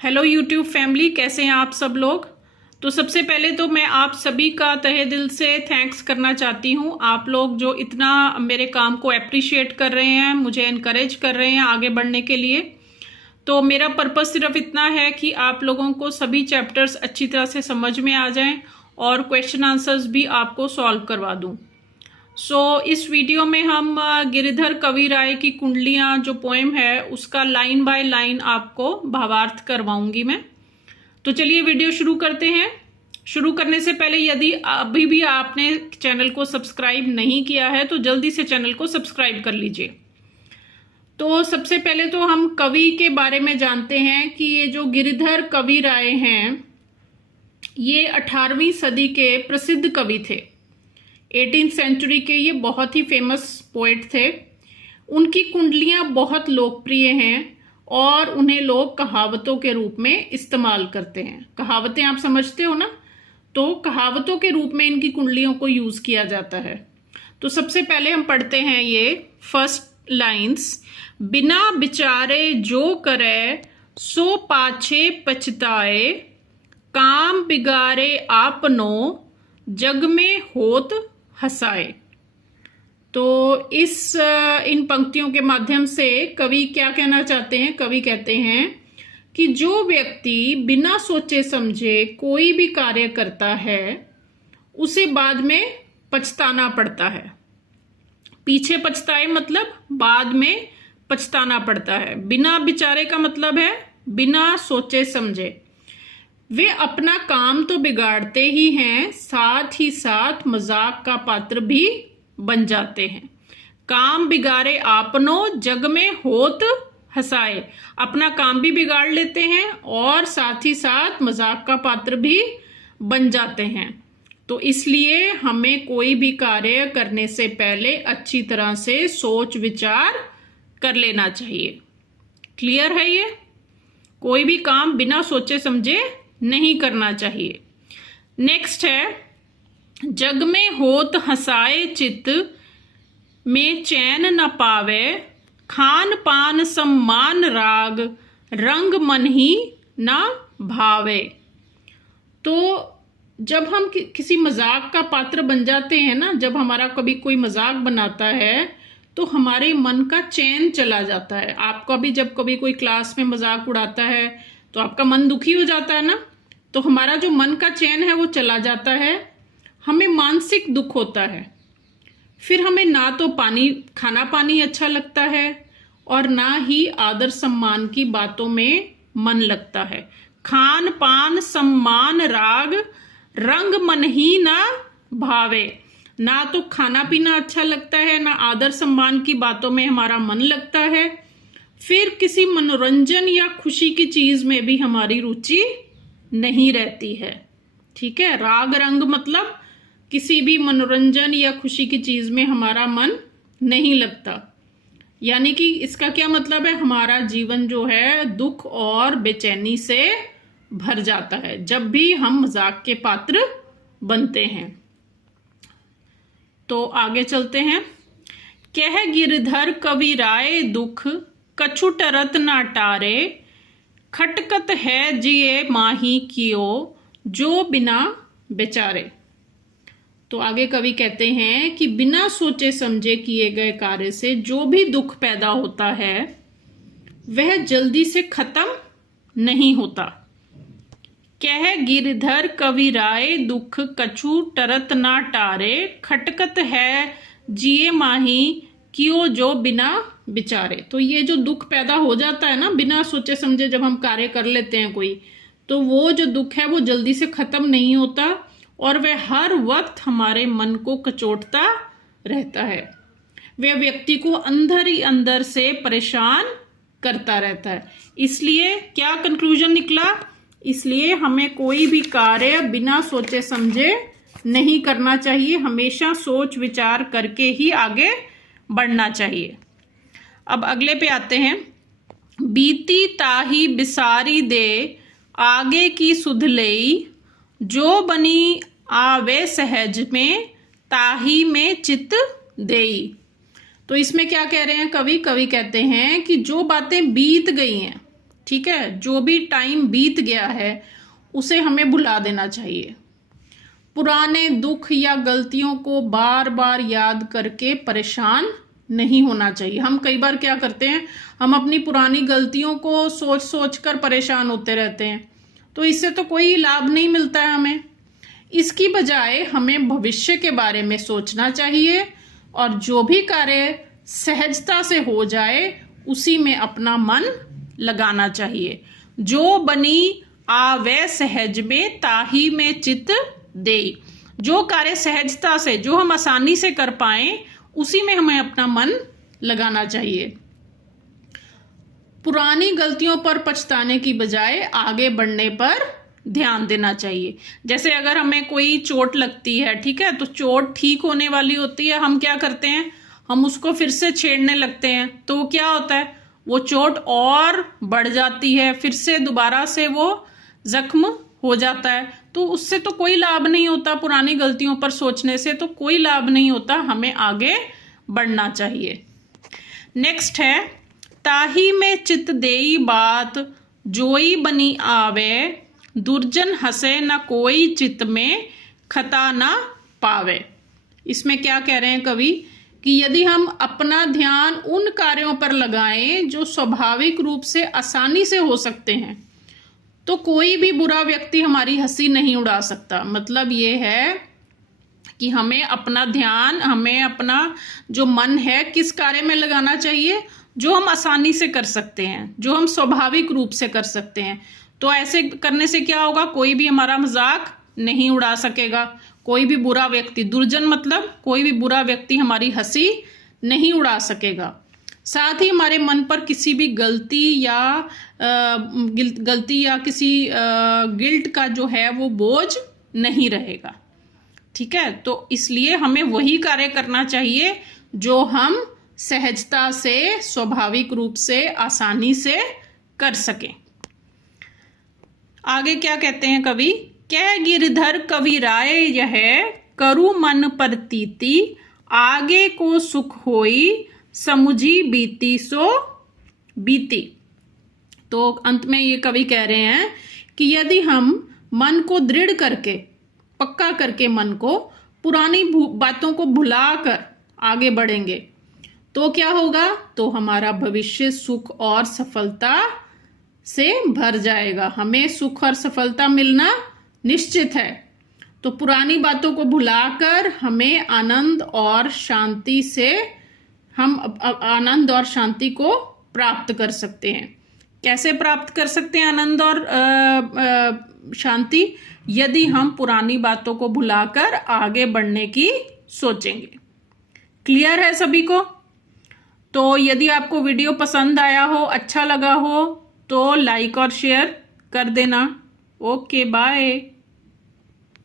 Hello YouTube family, कैसे हैं आप सब लोग। तो सबसे पहले तो मैं आप सभी का तहे दिल से थैंक्स करना चाहती हूँ। आप लोग जो इतना मेरे काम को अप्रिशिएट कर रहे हैं, मुझे इनकरेज कर रहे हैं आगे बढ़ने के लिए। तो मेरा पर्पस सिर्फ इतना है कि आप लोगों को सभी चैप्टर्स अच्छी तरह से समझ में आ जाएं और क्वेश्चन आंसर्स भी आपको सॉल्व करवा दूँ। इस वीडियो में हम गिरिधर कविराय की कुंडलियाँ जो पोएम है उसका लाइन बाय लाइन आपको भावार्थ करवाऊंगी मैं। तो चलिए वीडियो शुरू करते हैं। शुरू करने से पहले यदि अभी भी आपने चैनल को सब्सक्राइब नहीं किया है तो जल्दी से चैनल को सब्सक्राइब कर लीजिए। तो सबसे पहले तो हम कवि के बारे में जानते हैं कि ये जो गिरिधर कविराय हैं ये 18वीं सदी के प्रसिद्ध कवि थे। 18th सेंचुरी के ये बहुत ही फेमस पोएट थे। उनकी कुंडलियां बहुत लोकप्रिय हैं और उन्हें लोग कहावतों के रूप में इस्तेमाल करते हैं। कहावतें आप समझते हो ना, तो कहावतों के रूप में इनकी कुंडलियों को यूज किया जाता है। तो सबसे पहले हम पढ़ते हैं ये फर्स्ट लाइंस। बिना विचारे जो करे सो पाछे पछताए, काम बिगाड़े आपनो जग में होत हंसाए। तो इन पंक्तियों के माध्यम से कवि क्या कहना चाहते हैं। कवि कहते हैं कि जो व्यक्ति बिना सोचे समझे कोई भी कार्य करता है उसे बाद में पछताना पड़ता है। पीछे पछताए मतलब बाद में पछताना पड़ता है। बिना विचारे का मतलब है बिना सोचे समझे। वे अपना काम तो बिगाड़ते ही हैं, साथ ही साथ मजाक का पात्र भी बन जाते हैं। काम बिगाड़े आपनो जग में होत हंसाए। अपना काम भी बिगाड़ लेते हैं और साथ ही साथ मजाक का पात्र भी बन जाते हैं। तो इसलिए हमें कोई भी कार्य करने से पहले अच्छी तरह से सोच विचार कर लेना चाहिए। क्लियर है ये? कोई भी काम बिना सोचे समझे नहीं करना चाहिए। नेक्स्ट है, जग में होत हंसाए चित में चैन न पावे, खान पान सम्मान राग रंग मन ही न भावे। तो जब हम किसी मजाक का पात्र बन जाते हैं ना, जब हमारा कभी कोई मजाक बनाता है तो हमारे मन का चैन चला जाता है। आपका भी जब कभी कोई क्लास में मजाक उड़ाता है तो आपका मन दुखी हो जाता है ना, तो हमारा जो मन का चैन है वो चला जाता है। हमें मानसिक दुख होता है। फिर हमें ना तो खाना पानी अच्छा लगता है और ना ही आदर सम्मान की बातों में मन लगता है। खान पान सम्मान राग रंग मन ही ना भावे। ना तो खाना पीना अच्छा लगता है, ना आदर सम्मान की बातों में हमारा मन लगता है। फिर किसी मनोरंजन या खुशी की चीज में भी हमारी रुचि नहीं रहती है। ठीक है, राग रंग मतलब किसी भी मनोरंजन या खुशी की चीज में हमारा मन नहीं लगता। यानी कि इसका क्या मतलब है, हमारा जीवन जो है दुख और बेचैनी से भर जाता है जब भी हम मजाक के पात्र बनते हैं। तो आगे चलते हैं। कह गिरधर कविराय दुख कछु टरत ना टारे, खटकत है जिए माही कियो जो बिना बेचारे। तो आगे कवि कहते हैं कि बिना सोचे समझे किए गए कार्य से जो भी दुख पैदा होता है वह जल्दी से खत्म नहीं होता। कह गिरधर कविराय दुख कछु टरत ना टारे, खटकत है जिए माही कियो जो बिना बिचारे। तो ये जो दुख पैदा हो जाता है ना बिना सोचे समझे, जब हम कार्य कर लेते हैं कोई, तो वो जो दुख है वो जल्दी से खत्म नहीं होता और वह हर वक्त हमारे मन को कचोटता रहता है। वह व्यक्ति को अंदर ही अंदर से परेशान करता रहता है। इसलिए क्या कंक्लूजन निकला, इसलिए हमें कोई भी कार्य बिना सोचे समझे नहीं करना चाहिए। हमेशा सोच विचार करके ही आगे बढ़ना चाहिए। अब अगले पे आते हैं। बीती ताही बिसारी दे आगे की सुध लई, जो बनी आवे सहज में ताही में चित देई। तो इसमें क्या कह रहे हैं कवि कहते हैं कि जो बातें बीत गई हैं, ठीक है, जो भी टाइम बीत गया है उसे हमें भुला देना चाहिए। पुराने दुख या गलतियों को बार बार याद करके परेशान नहीं होना चाहिए। हम कई बार क्या करते हैं, हम अपनी पुरानी गलतियों को सोच सोच कर परेशान होते रहते हैं, तो इससे तो कोई लाभ नहीं मिलता है हमें। इसकी बजाय हमें भविष्य के बारे में सोचना चाहिए और जो भी कार्य सहजता से हो जाए उसी में अपना मन लगाना चाहिए। जो बनी आवे सहज में ताही में चित देई। जो कार्य सहजता से, जो हम आसानी से कर पाए, उसी में हमें अपना मन लगाना चाहिए। पुरानी गलतियों पर पछताने की बजाय आगे बढ़ने पर ध्यान देना चाहिए। जैसे अगर हमें कोई चोट लगती है, ठीक है, तो चोट ठीक होने वाली होती है, हम क्या करते हैं, हम उसको फिर से छेड़ने लगते हैं, तो क्या होता है, वो चोट और बढ़ जाती है, फिर से दोबारा से वो जख्म हो जाता है। तो उससे तो कोई लाभ नहीं होता, पुरानी गलतियों पर सोचने से तो कोई लाभ नहीं होता, हमें आगे बढ़ना चाहिए। नेक्स्ट है, ताही में चित देई बात जोई बनी आवे, दुर्जन हंसे न कोई चित में खता न पावे। इसमें क्या कह रहे हैं कवि कि यदि हम अपना ध्यान उन कार्यों पर लगाएं जो स्वाभाविक रूप से आसानी से हो सकते हैं, तो कोई भी बुरा व्यक्ति हमारी हंसी नहीं उड़ा सकता। मतलब ये है कि हमें अपना ध्यान, हमें अपना जो मन है किस कार्य में लगाना चाहिए, जो हम आसानी से कर सकते हैं, जो हम स्वाभाविक रूप से कर सकते हैं। तो ऐसे करने से क्या होगा, कोई भी हमारा मजाक नहीं उड़ा सकेगा, कोई भी बुरा व्यक्ति, दुर्जन मतलब कोई भी बुरा व्यक्ति हमारी हंसी नहीं उड़ा सकेगा। साथ ही हमारे मन पर किसी भी गलती या किसी गिल्ट का जो है वो बोझ नहीं रहेगा। ठीक है, तो इसलिए हमें वही कार्य करना चाहिए जो हम सहजता से, स्वाभाविक रूप से, आसानी से कर सकें। आगे क्या कहते हैं कवि, कह गिरधर कवि राय यह करु मन प्रतीति, आगे को सुख होई समुझी बीती सो बीती। तो अंत में ये कवि कह रहे हैं कि यदि हम मन को दृढ़ करके, पक्का करके मन को, पुरानी बातों को भुलाकर आगे बढ़ेंगे तो क्या होगा, तो हमारा भविष्य सुख और सफलता से भर जाएगा। हमें सुख और सफलता मिलना निश्चित है। तो पुरानी बातों को भुलाकर हमें आनंद और शांति से, हम आनंद और शांति को प्राप्त कर सकते हैं। कैसे प्राप्त कर सकते हैं आनंद और शांति? यदि हम पुरानी बातों को भुलाकर आगे बढ़ने की सोचेंगे। क्लियर है सभी को? तो यदि आपको वीडियो पसंद आया हो, अच्छा लगा हो, तो लाइक और शेयर कर देना। Okay, bye.